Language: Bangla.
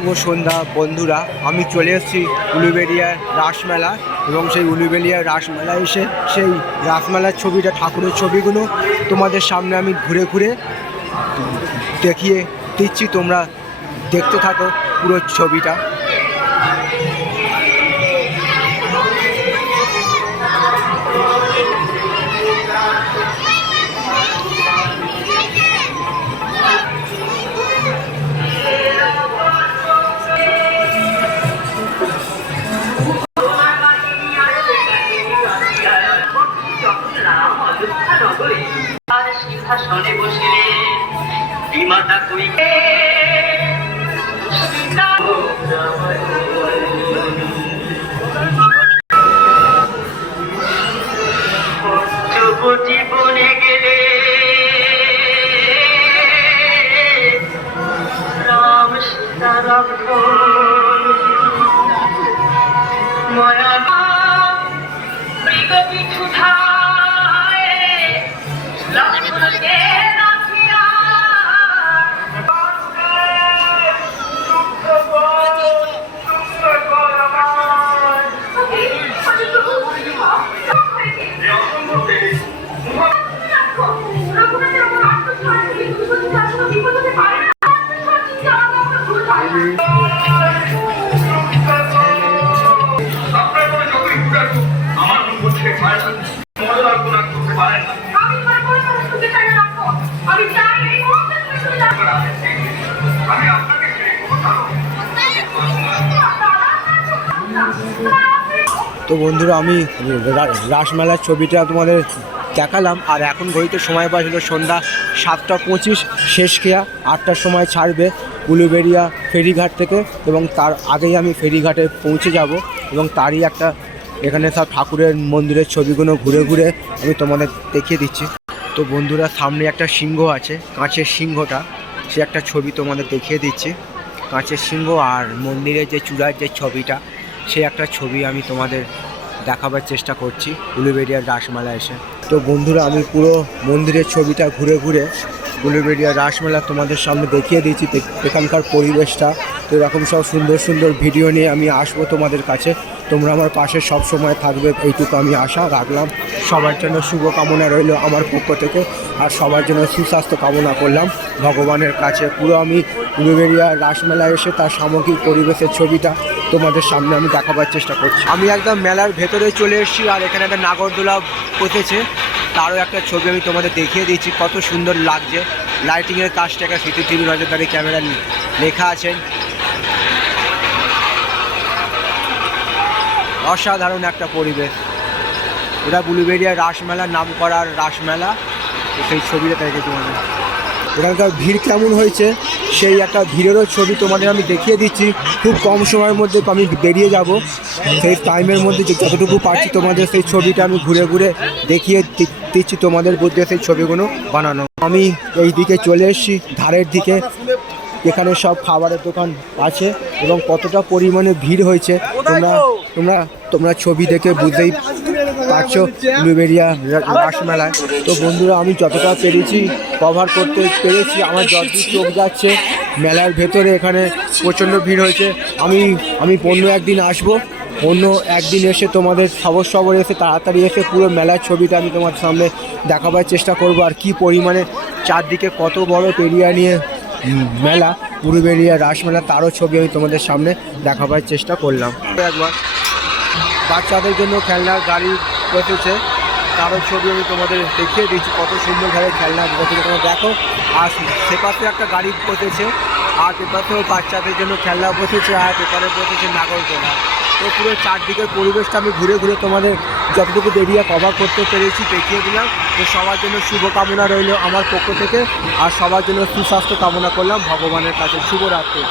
শুভ সন্ধ্যা, বন্ধুরা। আমি চলে এসেছি উলুবেরিয়ার রাসমেলা এবং সেই উলুবেরিয়ার রাসমেলা এসে সেই রাসমেলার ছবিটা, ঠাকুরের ছবিগুলো তোমাদের সামনে আমি ঘুরে ঘুরে দেখিয়ে দিচ্ছি। তোমরা দেখতে থাকো পুরো ছবিটা। বিমাতা তুই। গেলে রাম মায়া তো বন্ধুরা, আমি রাসমেলার ছবিটা তোমাদের দেখালাম, আর এখন ঘড়িতে সময় পাচ্ছিল সন্ধ্যা সাতটা পঁচিশ, শেষ খেয়া, আটটার সময় ছাড়বে উলুবেরিয়া ফেরিঘাট থেকে, এবং তার আগেই আমি ফেরিঘাটে পৌঁছে যাব, এবং তারই একটা, এখানে সব ঠাকুরের মন্দিরের ছবিগুলো ঘুরে ঘুরে আমি তোমাদের দেখিয়ে দিচ্ছি। তো বন্ধুরা, সামনে একটা সিংহ আছে, কাঁচের সিংহটা। সে একটা ছবি তোমাদের দেখিয়ে দিচ্ছি। কাঁচের সিংহ আর মন্দিরের যে চূড়ার যে ছবিটা, সে একটা ছবি আমি তোমাদের দেখাবার চেষ্টা করছি উলুবেরিয়ার রাসমেলা এসে। তো বন্ধুরা, আমি পুরো মন্দিরের ছবিটা ঘুরে ঘুরে উলুবেরিয়ার রাসমেলা তোমাদের সামনে দেখিয়ে দিয়েছি। এখানকার পরিবেশটা তো এরকম সব সুন্দর সুন্দর ভিডিও নিয়ে আমি আসব তোমাদের কাছে। তোমরা আমার পাশে সব সময় থাকবে, এইটুকু আমি আশা রাখলাম। সবার জন্য শুভকামনা রইল আমার পক্ষ থেকে আর সবার জন্য সুস্বাস্থ্য কামনা করলাম। ভগবানের কাছে পুরো আমি উলুবেরিয়া রাসমেলা এসে তার সামগ্রিক পরিবেশের ছবিটা তোমাদের সামনে আমি দেখাবার চেষ্টা করছি। আমি একদম মেলার ভেতরে চলে এসেছি আর এখানে একটা নাগরদোলা বসেছে। তারও একটা ছবি আমি তোমাদের দেখিয়ে দিচ্ছি কত সুন্দর লাগছে। লাইটিংয়ের কাজটা একটা সিসিটিভি নজরদারি ক্যামেরা লেখা আছে। অসাধারণ একটা পরিবেশ। এটা বুলুবেরিয়া রাসমেলার নাম করার রাসমেলা। সেই ছবিটা দেখে তোমাদের। এখানকার ভিড় কেমন হয়েছে? সেই একটা ভিড়েরও ছবি তোমাদের আমি দেখিয়ে দিচ্ছি। খুব কম সময়ের মধ্যে আমি বেরিয়ে যাব। সেই টাইমের মধ্যে যতটুকু পারছি তোমাদের সেই ছবিটা আমি ঘুরে ঘুরে দেখিয়ে দিচ্ছি তোমাদের বুদ্ধে সেই ছবিগুলো বানানো। আমি এই দিকে চলে এসেছি, ধারের দিকে। এখানে সব খাবারের দোকান আছে এবং কতটা পরিমাণে ভিড় হয়েছে। তোমরা তোমরা তোমরা ছবি দেখে বুঝতেই পারছ ব্লুবেরিয়া রাসমেলায়। তো বন্ধুরা, আমি যতটা পেরেছি কভার করতে পেরেছি, আমার যতদূর চোখ যাচ্ছে, মেলার ভেতরে এখানে প্রচণ্ড ভিড় হয়েছে। আমি আমি অন্য একদিন আসব অন্য একদিন এসে তোমাদের খবর সবর এসে তাড়াতাড়ি এসে পুরো মেলার ছবিটা আমি তোমার সামনে দেখাবার চেষ্টা করব, আর কি পরিমাণে চারদিকে কত বড় পেরিয়া নিয়ে মেলা, পুরুবেরিয়া রাসমেলা, তারও ছবি আমি তোমাদের সামনে দেখাবার চেষ্টা করলাম। একবার বাচ্চাদের জন্য খেলনার গাড়ি বসেছে তারও ছবি আমি তোমাদের দেখিয়ে দিচ্ছি, কত সুন্দরভাবে খেলনা বসেছে তোমরা দেখো, আর সে পাশে একটা গাড়ি বসেছে, আর পেপারেও বাচ্চাদের জন্য খেলনা বসেছে, আর পেপারে বসেছে নাগরদোলা। তো পুরো চারদিকের পরিবেশটা আমি ঘুরে ঘুরে তোমাদের যতটুকু বেরিয়ে কভার করতে পেরেছি, দেখিয়ে দিলাম। তো সবার জন্য শুভকামনা রইল আমার পক্ষ থেকে, আর সবার জন্য সুস্বাস্থ্য কামনা করলাম, ভগবানের কাছে শুভরাত্রি।